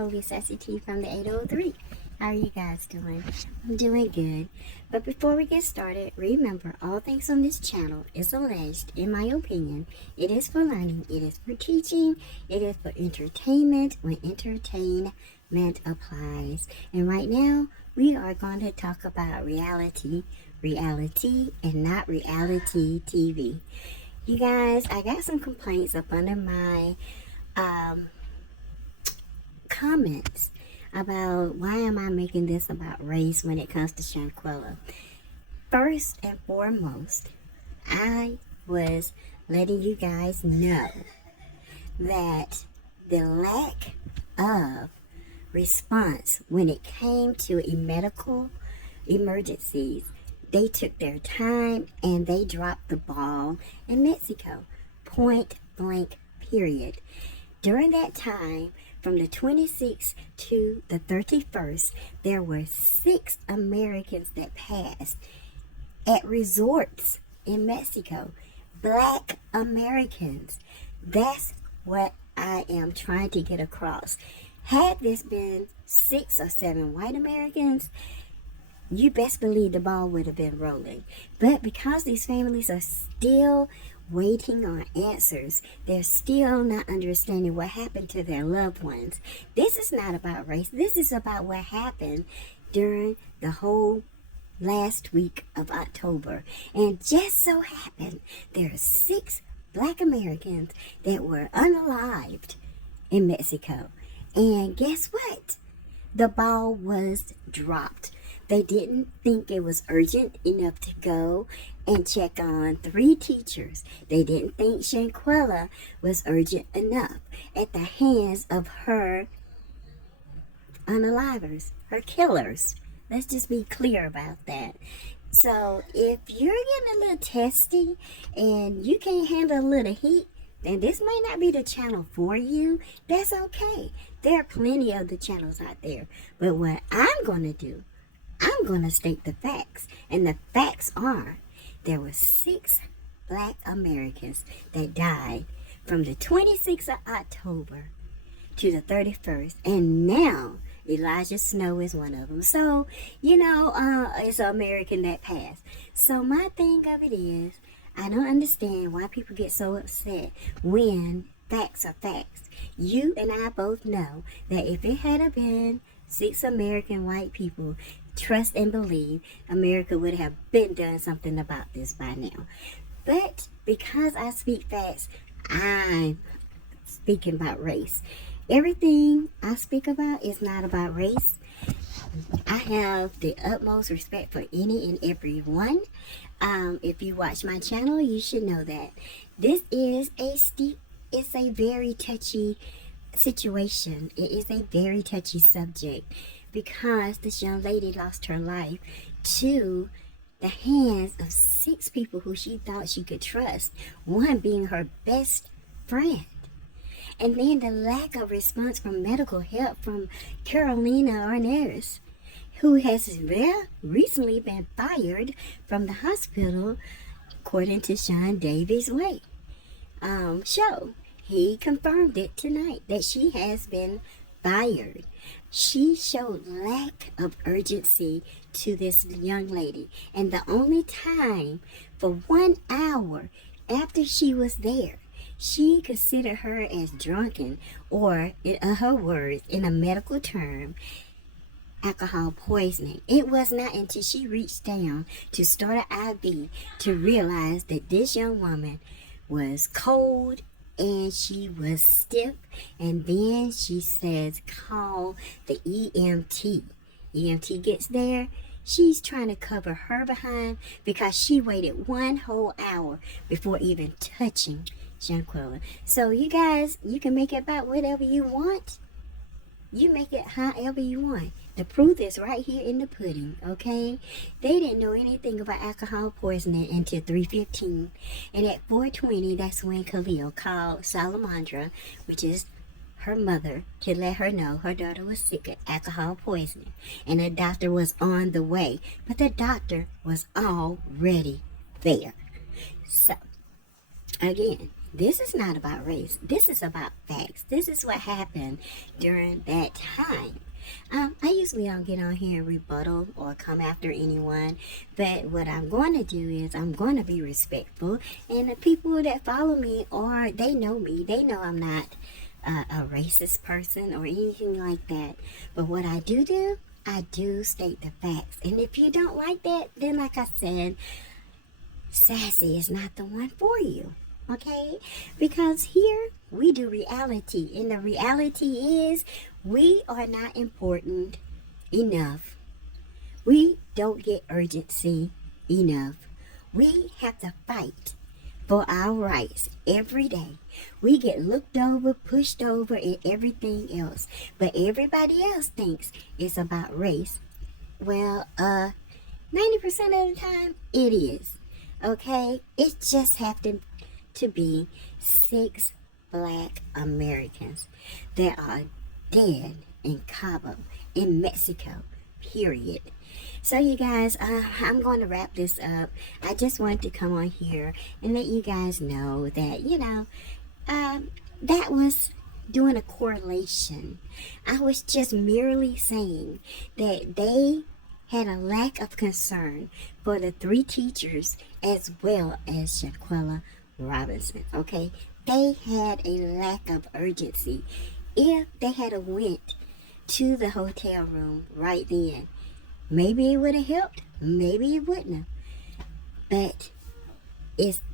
Holy Sassy T from the 803. How are you guys doing? I'm doing good. But before we get started, remember all things on this channel is alleged, in my opinion. It is for learning, it is for teaching, it is for entertainment when entertainment applies. And right now, we are going to talk about reality, and not reality TV. You guys, I got some complaints up under my comments about why am I making this about race when it comes to Shanquella. First and foremost, I was letting you guys know that the lack of response when it came to medical emergencies, they took their time and they dropped the ball in Mexico. Point blank, period. During that time, from the 26th to the 31st, there were 6 Americans that passed at resorts in Mexico. Black Americans. That's what I am trying to get across. Had this been 6 or 7 white Americans, you best believe the ball would have been rolling. But because these families are still waiting on answers, they're still not understanding what happened to their loved ones. This is not about race. This is about what happened during the whole last week of October. And just so happened there are 6 Black Americans that were unalived in Mexico. And guess what? The ball was dropped. They didn't think it was urgent enough to go and check on 3 teachers. They didn't think Shanquella was urgent enough at the hands of her unalivers, her killers. Let's just be clear about that. So if you're getting a little testy and you can't handle a little heat, then this may not be the channel for you. That's okay. There are plenty of the channels out there. But what I'm going to do, I'm going to state the facts. And the facts are there were 6 Black Americans that died from the 26th of October to the 31st. And now Elijah Snow is one of them. So, it's an American that passed. So my thing of it is, I don't understand why people get so upset when facts are facts. You and I both know that if it had been 6 American white people, trust and believe, America would have been done something about this by now. But because I speak facts, I'm speaking about race. Everything I speak about is not about race. I have the utmost respect for any and every one. If you watch my channel, you should know that this is it's a very touchy situation. It is a very touchy subject because this young lady lost her life to the hands of 6 people who she thought she could trust, one being her best friend. And then the lack of response from medical help from Carolina Arneris, who has recently been fired from the hospital, according to Sean Davis' show. He confirmed it tonight that she has been fired. She showed lack of urgency to this young lady. And the only time for 1 hour after she was there, she considered her as drunken, or in her words, in a medical term, alcohol poisoning. It was not until she reached down to start an IV to realize that this young woman was cold and she was stiff. And then she says, call the EMT. EMT gets there. She's trying to cover her behind because she waited 1 whole hour before even touching Shanquella. So you guys, you can make it about whatever you want. You make it however you want. The proof is right here in the pudding, okay? They didn't know anything about alcohol poisoning until 3:15. And at 4:20, that's when Khalil called Salamandra, which is her mother, to let her know her daughter was sick of alcohol poisoning. And the doctor was on the way. But the doctor was already there. So, again, This is not about race. This is about facts. This is what happened during that time. I usually don't get on here and rebuttal or come after anyone, but what I'm going to do is I'm going to be respectful, and the people that follow me, or they know me, they know I'm not a racist person or anything like that. But what I do, I do state the facts. And if you don't like that, then like I said, Sassy is not the one for you. Okay? Because here we do reality. And the reality is we are not important enough. We don't get urgency enough. We have to fight for our rights every day. We get looked over, pushed over, and everything else. But everybody else thinks it's about race. Well, 90% of the time, it is. Okay? It just happened to be 6 Black Americans that are dead in Cabo, in Mexico, period. So you guys, I'm going to wrap this up. I just wanted to come on here and let you guys know that, that was doing a correlation. I was just merely saying that they had a lack of concern for the 3 teachers as well as Shanquella Robinson, okay? They had a lack of urgency. If they had went to the hotel room right then, maybe it would have helped, maybe it wouldn't have. But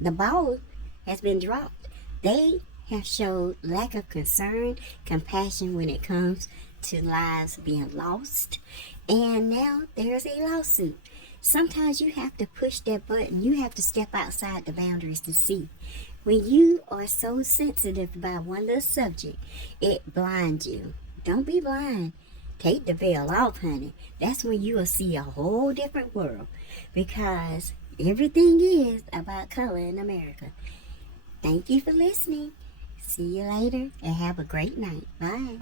the ball has been dropped. They have showed lack of concern, compassion when it comes to lives being lost. And now there's a lawsuit. Sometimes you have to push that button. You have to step outside the boundaries to see. When you are so sensitive about one little subject, it blinds you. Don't be blind. Take the veil off, honey. That's when you will see a whole different world. Because everything is about color in America. Thank you for listening. See you later and have a great night. Bye.